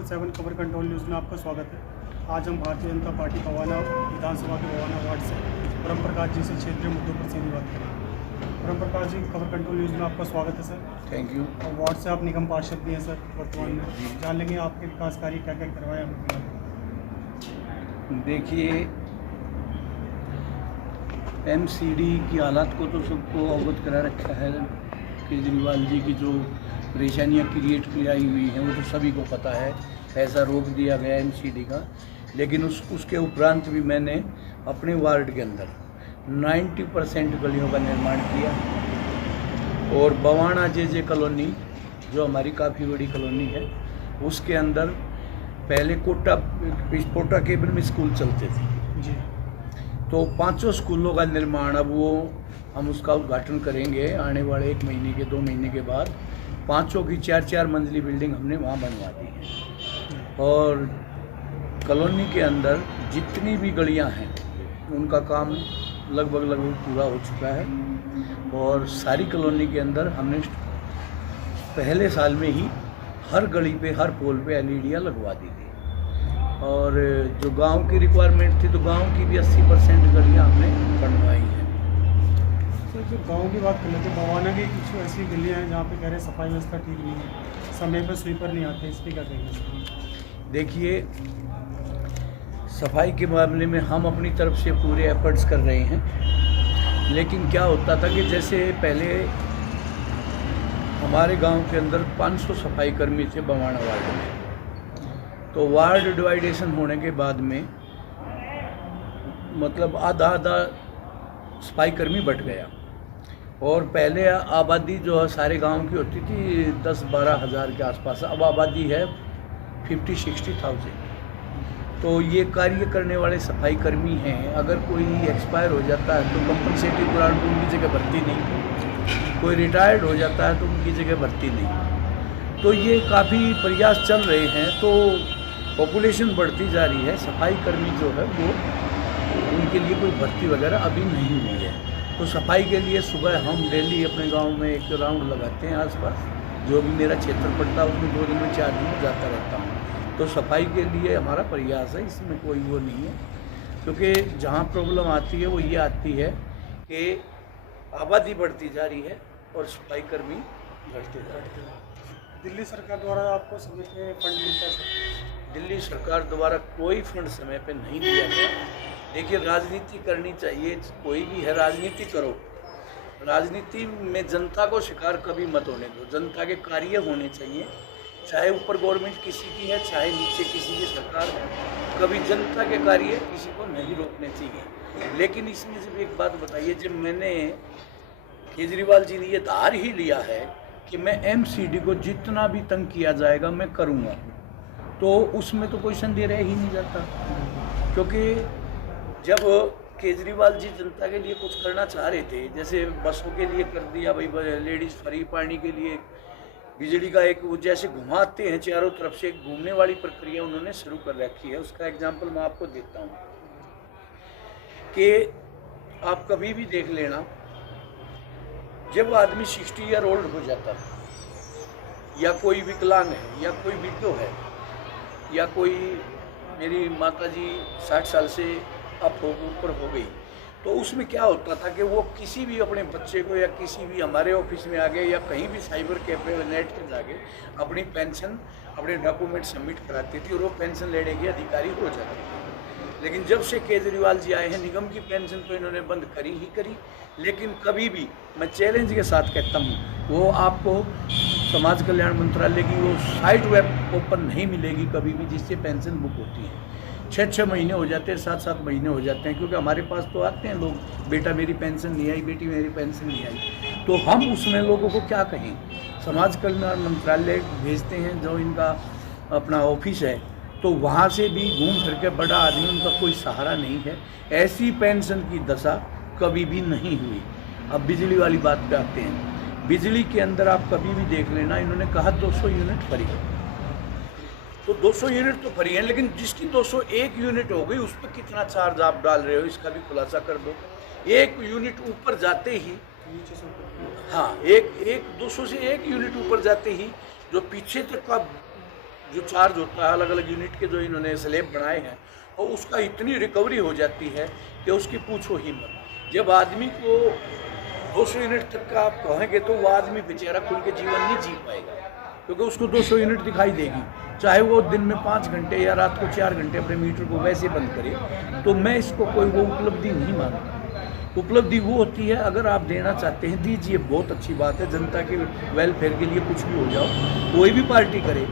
24/7 खबर control news में आपका स्वागत है। आज हम भारतीय जनता पार्टी बवाना विधानसभा के बवाना वार्ड से ब्रह्म प्रकाश जी से क्षेत्रीय मुद्दों पर सीधी बात करें। ब्रह्म प्रकाश जी, खबर कंट्रोल न्यूज़ में आपका स्वागत है सर। Thank you. और वार्ड से आप निगम पार्षद भी हैं सर वर्तमान में। जान लेंगे आपके विकास कार्य क्या क्या करवाए हमने। देखिए, एमसीडी की हालत को तो सबको अवगत करा रखा है। केजरीवाल जी की जो परेशानियां क्रिएट कराई हुई हैं वो तो सभी को पता है। पैसा रोक दिया गया एमसीडी का, लेकिन उसके उपरांत भी मैंने अपने वार्ड के अंदर 90% गलियों का निर्माण किया। और बवाना जे कॉलोनी, जो हमारी काफ़ी बड़ी कॉलोनी है, उसके अंदर पहले पोटा केबल में स्कूल चलते थे जी। तो 5 स्कूलों का निर्माण अब हम उसका उद्घाटन करेंगे आने वाले 1 महीने के 2 महीने के बाद। 5 की 4-4 मंजिली बिल्डिंग हमने वहाँ बनवा दी है। और कॉलोनी के अंदर जितनी भी गलियाँ हैं उनका काम लगभग पूरा हो चुका है। और सारी कॉलोनी के अंदर हमने पहले साल में ही हर गली पे, हर पोल पे एलईडियाँ लगवा दी थी। और जो गांव की रिक्वायरमेंट थी तो गांव की भी 80% गलियाँ हमने बनवाई हैं। सर, जो गांव की बात कर लेते हैं, बवाना की कुछ ऐसी गलियाँ हैं जहाँ पे कह रहे हैं सफाई व्यवस्था ठीक नहीं है, समय पर स्वीपर नहीं आते, इस पर क्या कहेंगे? देखिए, सफाई के मामले में हम अपनी तरफ से पूरे एफर्ट्स कर रहे हैं। लेकिन क्या होता था कि जैसे पहले हमारे गांव के अंदर 500 सफाई कर्मी थे बवाना वार्ड में, तो वार्ड डिवाइडेशन होने के बाद में मतलब आधा सफाई कर्मी बढ़ गया। और पहले आबादी जो है सारे गांव की होती थी 10-12 हज़ार के आसपास, अब आबादी है 50-60,000। तो ये कार्य करने वाले सफाई कर्मी हैं, अगर कोई एक्सपायर हो जाता है तो कंपनसेटिव ग्रांट उनकी जगह भर्ती नहीं, कोई रिटायर्ड हो जाता है तो उनकी जगह भर्ती नहीं। तो ये काफ़ी प्रयास चल रहे हैं। तो पॉपुलेशन बढ़ती जा रही है, सफाई कर्मी जो है वो उनके लिए कोई भर्ती वगैरह अभी नहीं हुई है। तो सफाई के लिए सुबह हम डेली अपने गांव में एक राउंड लगाते हैं आसपास, जो भी मेरा क्षेत्र पड़ता है उसमें 2 दिन में 4 दिन में जाता रहता हूँ। तो सफाई के लिए हमारा प्रयास है, इसमें कोई वो नहीं है। क्योंकि जहाँ प्रॉब्लम आती है वो ये आती है कि आबादी बढ़ती जा रही है और सफाई कर्मी घटते जा रहे हैं। दिल्ली सरकार द्वारा आपको समय पे फंड मिलता है सर? दिल्ली सरकार द्वारा कोई फंड समय पे नहीं दिया गया। देखिए, राजनीति करनी चाहिए, कोई भी है राजनीति करो, राजनीति में जनता को शिकार कभी मत होने दो। जनता के कार्य होने चाहिए, चाहे ऊपर गवर्नमेंट किसी की है चाहे नीचे किसी की सरकार है, कभी जनता के कार्य किसी को नहीं रोकने चाहिए। लेकिन इसमें से भी एक बात बताइए, जब मैंने केजरीवाल जी ने ये धार ही लिया है कि मैं एमसीडी को जितना भी तंग किया जाएगा मैं करूँगा, तो उसमें तो कोई संदेह रह ही नहीं जाता। क्योंकि जब केजरीवाल जी जनता के लिए कुछ करना चाह रहे थे, जैसे बसों के लिए कर दिया भाई, लेडीज़ फ्री पानी के लिए बिजली का एक वो जैसे घुमाते हैं चारों तरफ से, एक घूमने वाली प्रक्रिया उन्होंने शुरू कर रखी है। उसका एग्जाम्पल मैं आपको देता हूँ कि आप कभी भी देख लेना, जब आदमी 60 ईयर ओल्ड हो जाता है या कोई विकलांग है या कोई विधवा है या कोई, मेरी माता जी 60 साल से ऊपर हो गई, तो उसमें क्या होता था कि वो किसी भी अपने बच्चे को या किसी भी हमारे ऑफिस में आ गए या कहीं भी साइबर कैफे नेट पर जाके अपनी पेंशन, अपने डॉक्यूमेंट सबमिट कराती थी और वो पेंशन लेने के अधिकारी हो जाते थे। लेकिन जब से केजरीवाल जी आए हैं, निगम की पेंशन तो इन्होंने बंद करी ही करी। लेकिन कभी भी मैं चैलेंज के साथ कहता हूँ, वो आपको समाज कल्याण मंत्रालय की वो साइट वेब ओपन नहीं मिलेगी कभी भी जिससे पेंशन बुक होती है। 6-6 महीने हो जाते हैं, 7-7 महीने हो जाते हैं, क्योंकि हमारे पास तो आते हैं लोग, बेटा मेरी पेंशन नहीं आई, बेटी मेरी पेंशन नहीं आई। तो हम उसमें लोगों को क्या कहें? समाज कल्याण मंत्रालय भेजते हैं जो इनका अपना ऑफिस है, तो वहाँ से भी घूम फिर के बड़ा आदमी, उनका कोई सहारा नहीं है। ऐसी पेंशन की दशा कभी भी नहीं हुई। अब बिजली वाली बात पे आते हैं। बिजली के अंदर आप कभी भी देख लेना, इन्होंने कहा 200 यूनिट फ्री है, तो 200 यूनिट तो फ्री है, लेकिन जिसकी 201 यूनिट हो गई उस पर कितना चार्ज आप डाल रहे हो, इसका भी खुलासा कर दो। 1 यूनिट ऊपर जाते ही, हाँ, एक 200 से 1 यूनिट ऊपर जाते ही जो पीछे तक का जो चार्ज होता है अलग अलग यूनिट के जो इन्होंने स्लैब बनाए हैं, और उसका इतनी रिकवरी हो जाती है कि उसकी पूछो ही मत। जब आदमी को 200 यूनिट तक का आप कहेंगे तो वो आदमी बेचारा खुल के जीवन नहीं जी पाएगा, क्योंकि उसको 200 यूनिट दिखाई देगी, चाहे वो दिन में 5 घंटे या रात को 4 घंटे अपने मीटर को वैसे बंद करे। तो मैं इसको कोई वो उपलब्धि नहीं मानता। उपलब्धि वो होती है अगर आप देना चाहते हैं दीजिए, बहुत अच्छी बात है, जनता के वेलफेयर के लिए कुछ भी हो जाओ, कोई भी पार्टी करे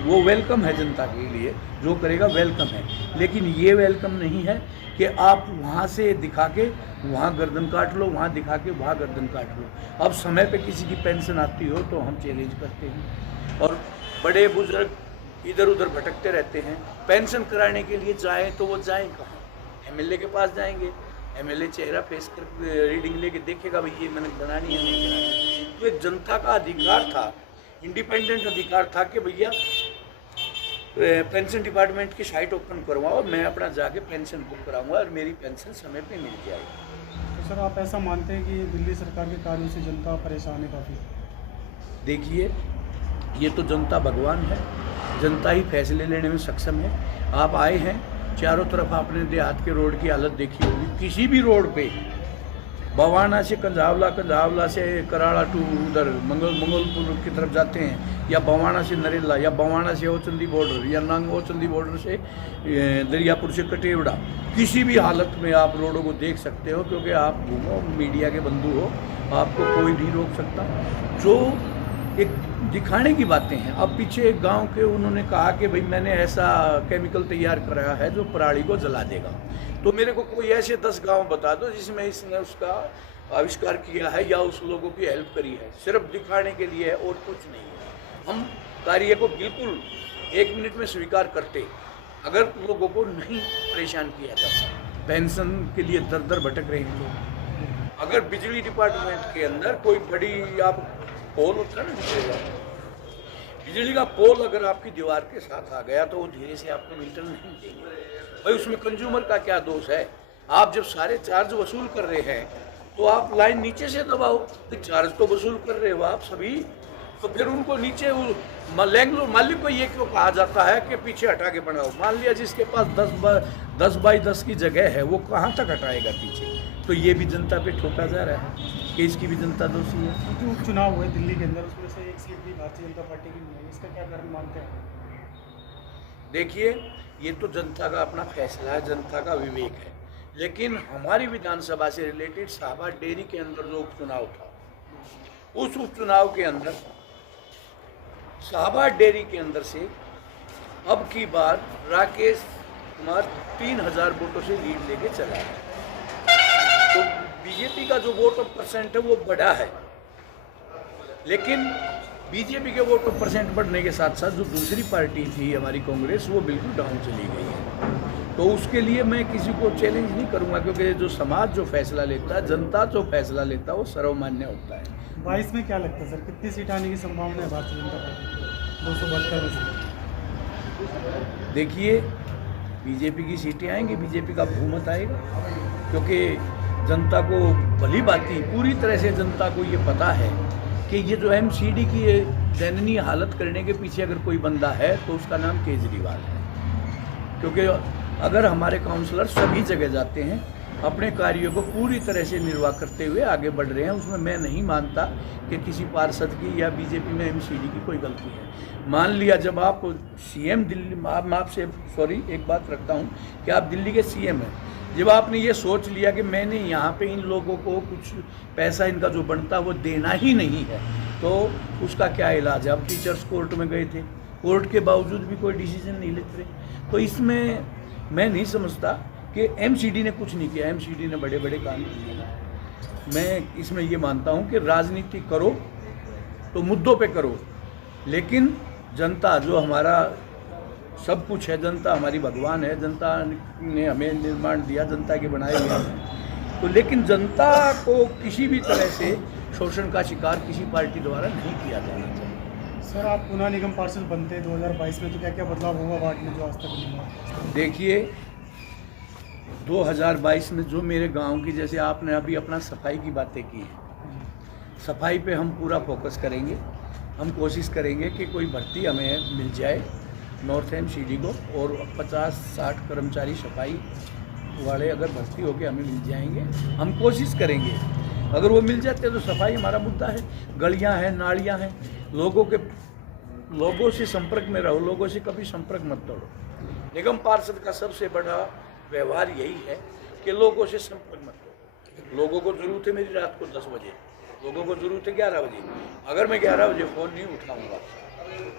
वो वेलकम है, जनता के लिए जो करेगा वेलकम है। लेकिन ये वेलकम नहीं है कि आप वहाँ से दिखा के वहाँ गर्दन काट लो, वहाँ दिखा के वहाँ गर्दन काट लो। अब समय पे किसी की पेंशन आती हो तो हम चैलेंज करते हैं, और बड़े बुजुर्ग इधर उधर भटकते रहते हैं। पेंशन कराने के लिए जाएं तो वो जाएं कहाँ? एमएलए के पास जाएंगे, एमएलए चेहरा फेस कर रीडिंग लेके देखेगा भाई ये मैंने बनानी है नहीं बनानी। तो एक जनता का अधिकार था, इंडिपेंडेंट अधिकार था कि भैया पेंशन डिपार्टमेंट की साइट ओपन करवाओ, मैं अपना जाके पेंशन बुक कराऊंगा और मेरी पेंशन समय पे मिल जाएगी। तो सर आप ऐसा मानते हैं कि दिल्ली सरकार के कार्यों से जनता परेशान है काफ़ी? देखिए, ये तो जनता भगवान है, जनता ही फैसले लेने में सक्षम है। आप आए हैं, चारों तरफ आपने देहात के रोड की हालत देखी होगी। किसी भी रोड पे बवाना से कंझावला, कंझावला से कराड़ा टू उधर मंगोलपुर की तरफ जाते हैं, या बवाना से नरेला, या बवाना से ओचंदी बॉर्डर, या नांग ओचंदी बॉर्डर से दरियापुर से कटेवड़ा, किसी भी हालत में आप रोडों को देख सकते हो, क्योंकि आप घूमो, मीडिया के बंधु हो, आपको कोई भी रोक सकता। जो एक दिखाने की बातें हैं। अब पीछे एक गांव के उन्होंने कहा कि भाई मैंने ऐसा केमिकल तैयार कराया है जो पराली को जला देगा। तो मेरे को कोई ऐसे 10 गांव बता दो जिसमें इसने उसका आविष्कार किया है या उस लोगों की हेल्प करी है। सिर्फ दिखाने के लिए है और कुछ नहीं है। हम कार्य को बिल्कुल 1 मिनट में स्वीकार करते अगर लोगों को नहीं परेशान किया जाता। पेंशन के लिए दर दर भटक रहे हैं लोग। अगर बिजली डिपार्टमेंट के अंदर कोई बड़ी आप पोल होता है ना, बिजली का पोल अगर आपकी दीवार के साथ आ गया तो वो धीरे से आपको मीटर नहीं देंगे। भाई उसमें कंज्यूमर का क्या दोष है? आप जब सारे चार्ज वसूल कर रहे हैं तो आप लाइन नीचे से दबाओ। तो चार्ज तो वसूल कर रहे हो आप सभी, तो फिर उनको नीचे मालिक को ये क्यों कहा जाता है कि पीछे हटा के बनाओ? मान लिया जिसके पास 10 बाई 10 की जगह है वो कहाँ तक हटाएगा पीछे? तो ये भी जनता पे ठोका जा रहा है कि इसकी भी जनता दोषी है। क्योंकि उपचुनाव हुए दिल्ली के अंदर, उसमें से एक सीट भी भारतीय जनता पार्टी की नहीं है, इसका क्या कारण मानते हैं? देखिए, ये तो जनता का अपना फैसला है, जनता का विवेक है। लेकिन हमारी विधानसभा से रिलेटेड साहबा डेयरी के अंदर जो उपचुनाव था, उस उपचुनाव के अंदर साहबा डेयरी के अंदर से अब की बार राकेश कुमार 3000 वोटों से लीड लेके चला है। तो बीजेपी का जो वोट ऑफ परसेंट है वो बढ़ा है, लेकिन बीजेपी के वोट ऑफ परसेंट बढ़ने के साथ साथ जो दूसरी पार्टी थी हमारी कांग्रेस, वो बिल्कुल डाउन चली गई है। तो उसके लिए मैं किसी को चैलेंज नहीं करूंगा, क्योंकि जो समाज जो फैसला लेता है, जनता जो फैसला लेता है, वो सर्वमान्य होता है। 22 में क्या लगता है सर, कितनी सीट आने की संभावना है भारतीय जनता पार्टी की? 272 में से देखिए, बीजेपी की सीटें आएंगी, बीजेपी का बहुमत आएगा, क्योंकि जनता को भली भांति पूरी तरह से जनता को ये पता है कि ये जो एमसीडी की दयनीय हालत करने के पीछे अगर कोई बंदा है तो उसका नाम केजरीवाल है। क्योंकि अगर हमारे काउंसलर सभी जगह जाते हैं, अपने कार्यों को पूरी तरह से निर्वाह करते हुए आगे बढ़ रहे हैं, उसमें मैं नहीं मानता कि किसी पार्षद की या बीजेपी में एमसीडी की कोई गलती है। मान लिया जब आप सीएम दिल्ली, मैं आपसे सॉरी एक बात रखता हूँ कि आप दिल्ली के सीएम हैं, जब आपने ये सोच लिया कि मैंने यहाँ पे इन लोगों को कुछ पैसा इनका जो बनता है वो देना ही नहीं है, तो उसका क्या इलाज है? अब टीचर्स कोर्ट में गए थे, कोर्ट के बावजूद भी कोई डिसीजन नहीं लेते रहे। तो इसमें मैं नहीं समझता कि एमसीडी ने कुछ नहीं किया, एमसीडी ने बड़े बड़े काम किए। मैं इसमें ये मानता हूँ कि राजनीति करो तो मुद्दों पे करो, लेकिन जनता जो हमारा सब कुछ है, जनता हमारी भगवान है, जनता ने हमें निर्माण दिया, जनता के बनाए हुए हैं, तो लेकिन जनता को किसी भी तरह से शोषण का शिकार किसी पार्टी द्वारा नहीं किया जाना चाहिए। सर आप पुनः निगम पार्षद बनते 2022 में, तो क्या क्या बदलाव होगा वार्ड में जो आज तक नहीं हुआ? देखिए, 2022 में जो मेरे गांव की, जैसे आपने अभी अपना सफाई की बातें की है, सफाई पे हम पूरा फोकस करेंगे। हम कोशिश करेंगे कि कोई भर्ती हमें मिल जाए नॉर्थ एमसीडी को, और 50-60 कर्मचारी सफाई वाले अगर भर्ती होकर हमें मिल जाएंगे, हम कोशिश करेंगे। अगर वो मिल जाते तो सफाई हमारा मुद्दा है। गलियां हैं, नालियां हैं, लोगों से संपर्क में रहो, लोगों से कभी संपर्क मत तोड़ो। निगम पार्षद का सबसे बड़ा व्यवहार यही है कि लोगों से संपर्क मत तोड़ो। लोगों को ज़रूरत है मेरी रात को 10 बजे, लोगों को ज़रूरत है 11 बजे। अगर मैं 11 बजे फ़ोन नहीं उठाऊंगा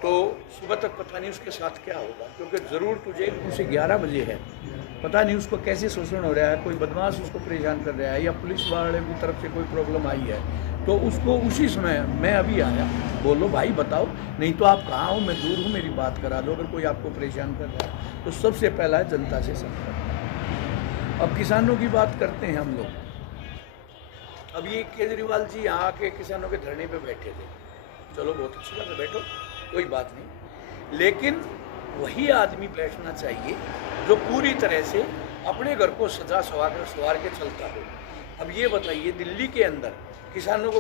तो सुबह तक पता नहीं उसके साथ क्या होगा, क्योंकि ज़रूर तुझे उसे 11 बजे है, पता नहीं उसको कैसे शोषण हो रहा है, कोई बदमाश उसको परेशान कर रहा है या पुलिस वाले की तरफ से कोई प्रॉब्लम आई है, तो उसको उसी समय मैं अभी आया, बोलो भाई बताओ, नहीं तो आप कहाँ हो, मैं दूर हूँ, मेरी बात करा दो। अगर कोई आपको परेशान कर रहा है तो सबसे पहला है जनता से संपर्क। अब किसानों की बात करते हैं हम लोग। अब ये केजरीवाल जी यहाँ आके किसानों के धरने पे बैठे थे, चलो बहुत अच्छी बात है, बैठो, कोई बात नहीं, लेकिन वही आदमी बैठना चाहिए जो पूरी तरह से अपने घर को सजा सवार के चलता हो। अब ये बताइए, दिल्ली के अंदर किसानों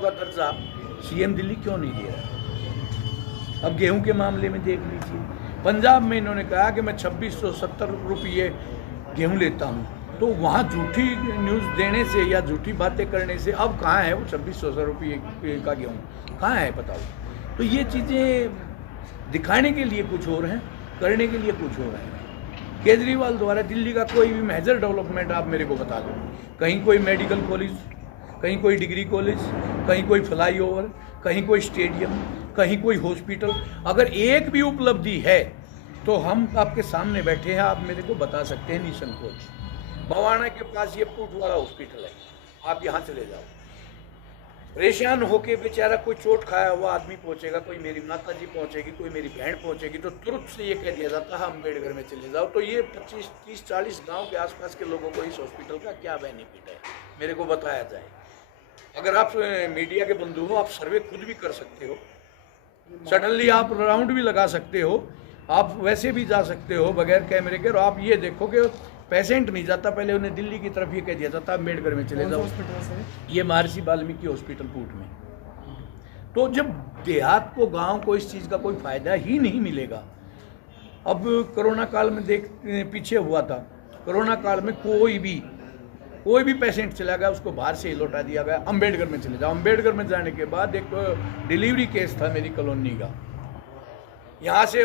का दर्जा सीएम दिल्ली क्यों नहीं दे रहा? अब गेहूं के मामले में देख लीजिए, पंजाब में इन्होंने कहा कि मैं 2670 रुपये गेहूं लेता हूं, तो वहाँ झूठी न्यूज़ देने से या झूठी बातें करने से अब कहाँ है वो 2600 रुपये का गेहूँ, कहाँ है बताओ? तो ये चीज़ें दिखाने के लिए कुछ और हैं, करने के लिए कुछ और हैं। केजरीवाल द्वारा दिल्ली का कोई भी मेजर डेवलपमेंट आप मेरे को बता दो, कहीं कोई मेडिकल कॉलेज, कहीं कोई डिग्री कॉलेज, कहीं कोई फ्लाईओवर, कहीं कोई स्टेडियम, कहीं कोई हॉस्पिटल, अगर एक भी उपलब्धि है तो हम आपके सामने बैठे हैं, आप मेरे को बता सकते हैं निसंकोच। बवाना के पास ये पूटवाड़ा हॉस्पिटल है, आप यहाँ चले जाओ, परेशान होके बेचारा कोई चोट खाया हुआ आदमी पहुंचेगा, कोई मेरी माता जी पहुंचेगी, कोई मेरी बहन पहुंचेगी, तो तुरंत से ये कह दिया जाता है अम्बेडकर में चले जाओ। तो ये 25, 30, 40 गांव के आसपास के लोगों को इस हॉस्पिटल का क्या बेनिफिट है, मेरे को बताया जाए। अगर आप मीडिया के बंधु हो, आप सर्वे खुद भी कर सकते हो, सडनली आप राउंड भी लगा सकते हो, आप वैसे भी जा सकते हो बगैर कैमरे के, और आप ये देखो कि पेशेंट नहीं जाता, पहले उन्हें दिल्ली की तरफ ये कह दिया जाता अम्बेडकर में चले जाओ, ये महर्षि वाल्मीकि हॉस्पिटल पूट में। तो जब देहात को, गांव को इस चीज़ का कोई फायदा ही नहीं मिलेगा। अब कोरोना काल में पीछे हुआ था, कोरोना काल में कोई भी पेशेंट चला गया, उसको बाहर से ही लौटा दिया गया, अम्बेडकर में चले जाओ। अम्बेडकर में जाने के बाद एक डिलीवरी केस था मेरी कॉलोनी का, यहाँ से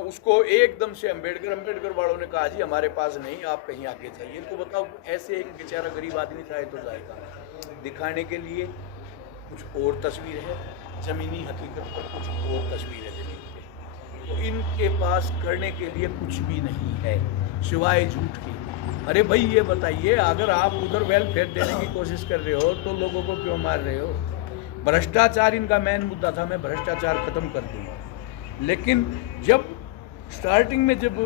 उसको एकदम से अम्बेडकर वालों ने कहा जी हमारे पास नहीं, आप कहीं आगे जाइए। तो बताओ, ऐसे एक बेचारा गरीब आदमी चाहे तो जाएगा। दिखाने के लिए कुछ और तस्वीर है, ज़मीनी हकीकत पर कुछ और तस्वीर है ज़मीन पे। तो इनके पास करने के लिए कुछ भी नहीं है सिवाय झूठ की। अरे भाई ये बताइए, अगर आप उधर वेलफेयर देने की कोशिश कर रहे हो तो लोगों को क्यों मार रहे हो? भ्रष्टाचार इनका मेन मुद्दा था, मैं भ्रष्टाचार खत्म कर दूंगा। लेकिन जब स्टार्टिंग में जब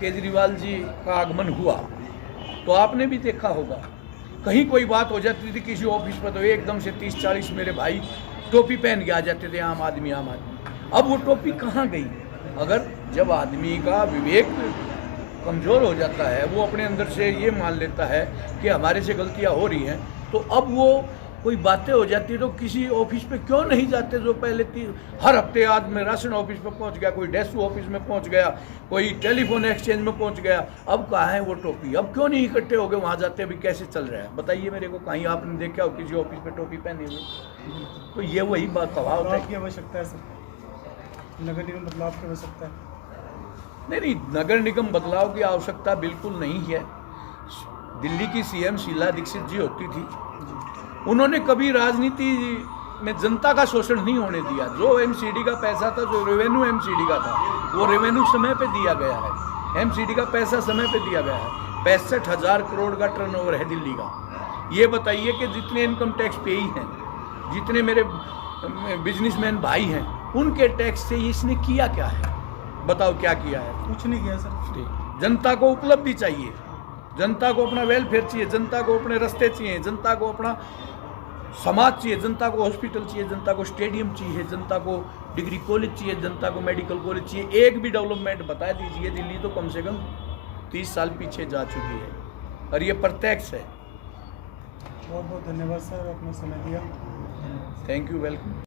केजरीवाल जी का आगमन हुआ तो आपने भी देखा होगा, कहीं कोई बात हो जाती थी किसी ऑफिस पर तो एकदम से 30-40 मेरे भाई टोपी पहन के आ जाते थे, आम आदमी। अब वो टोपी कहाँ गई? अगर जब आदमी का विवेक कमज़ोर हो जाता है, वो अपने अंदर से ये मान लेता है कि हमारे से गलतियाँ हो रही हैं, तो अब वो कोई बातें हो जाती है तो किसी ऑफिस पे क्यों नहीं जाते जो पहले हर हफ्ते आदमी राशन ऑफिस पे पहुंच गया, कोई डेस्क ऑफिस में पहुंच गया, कोई टेलीफोन एक्सचेंज में पहुंच गया। अब कहाँ है वो टोपी? अब क्यों नहीं इकट्ठे हो गए वहाँ जाते? अभी कैसे चल रहा है बताइए मेरे को, कहीं आपने देखा हो किसी ऑफिस पे टोपी पहनी हुई? तो ये वही बात कहा होता है की आवश्यकता है सर, नगर निगम बदलाव की आवश्यकता है। नहीं, नगर निगम बदलाव की आवश्यकता बिल्कुल नहीं है। दिल्ली की सीएम शीला दीक्षित जी होती थी, उन्होंने कभी राजनीति में जनता का शोषण नहीं होने दिया। जो एमसीडी का पैसा था, जो रेवेन्यू एमसीडी का था, वो रेवेन्यू समय पे दिया गया है। एमसीडी का पैसा समय पे दिया गया है। 65,000 करोड़ का टर्नओवर है दिल्ली का। ये बताइए कि जितने इनकम टैक्स पेई हैं, जितने मेरे बिजनेसमैन भाई हैं, उनके टैक्स से इसने किया क्या है? बताओ क्या किया है? कुछ नहीं किया सर। जनता को उपलब्धि चाहिए, जनता को अपना वेलफेयर चाहिए, जनता को अपने रास्ते चाहिए, जनता को अपना समाज चाहिए, जनता को हॉस्पिटल चाहिए, जनता को स्टेडियम चाहिए, जनता को डिग्री कॉलेज चाहिए, जनता को मेडिकल कॉलेज चाहिए। एक भी डेवलपमेंट बता दीजिए। दिल्ली तो कम से कम 30 साल पीछे जा चुकी है और ये प्रत्यक्ष है। बहुत बहुत धन्यवाद सर, अपना समय दिया। Thank you, welcome.